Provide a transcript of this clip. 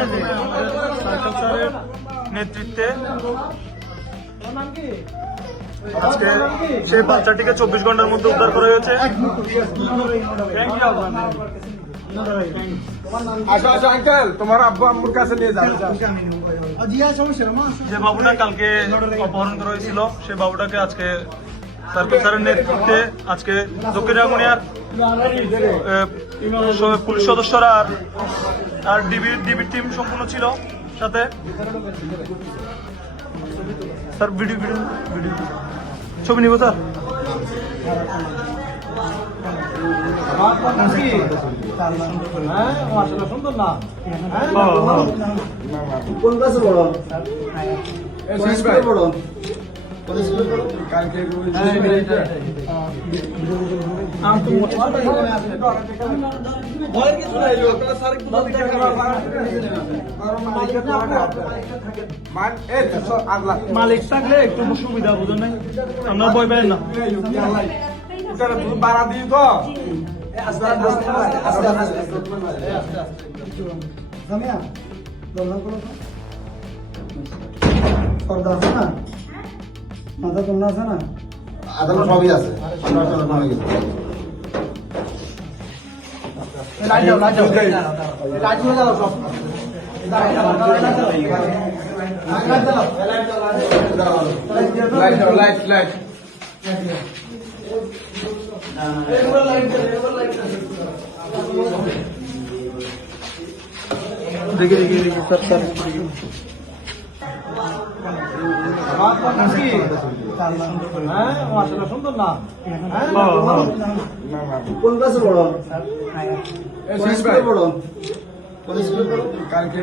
Circle স্যারের নেতৃত্বে আজকে সেই বাচ্চাটিকে 24 ঘন্টার মধ্যে উদ্ধার করা হয়েছে। তোমার আব্বু আম্মুর কাছে নিয়ে যাও। যে বাবুটা কালকে অপহরণ করা হয়েছিল সেই বাবুটাকে আজকে সার্কেল স্যারের নেতৃত্বে আজকে দক্ষিণ রাঙ্গুনিয়ার পুলিশ সদস্যরা আর ডিবির টিম সম্পূর্ণ ছিল সাথে। স্যার ভিডিও ছবি নিব স্যার। সুন্দর না কোন ক্লাসে পড়ো? পড়ো কালকে মালিক থাকলে একটু সুবিধা বুঝুন নাই, আমরা বই পেলেন না। বাড়া দিই তো পর্দা আছে না, মাথা তোমরা আছে না, আদালত সবই আছে। লাইট দেখে স্যার সুন্দর না কোন ক্লাসে পড়ো? পড়ো কালকে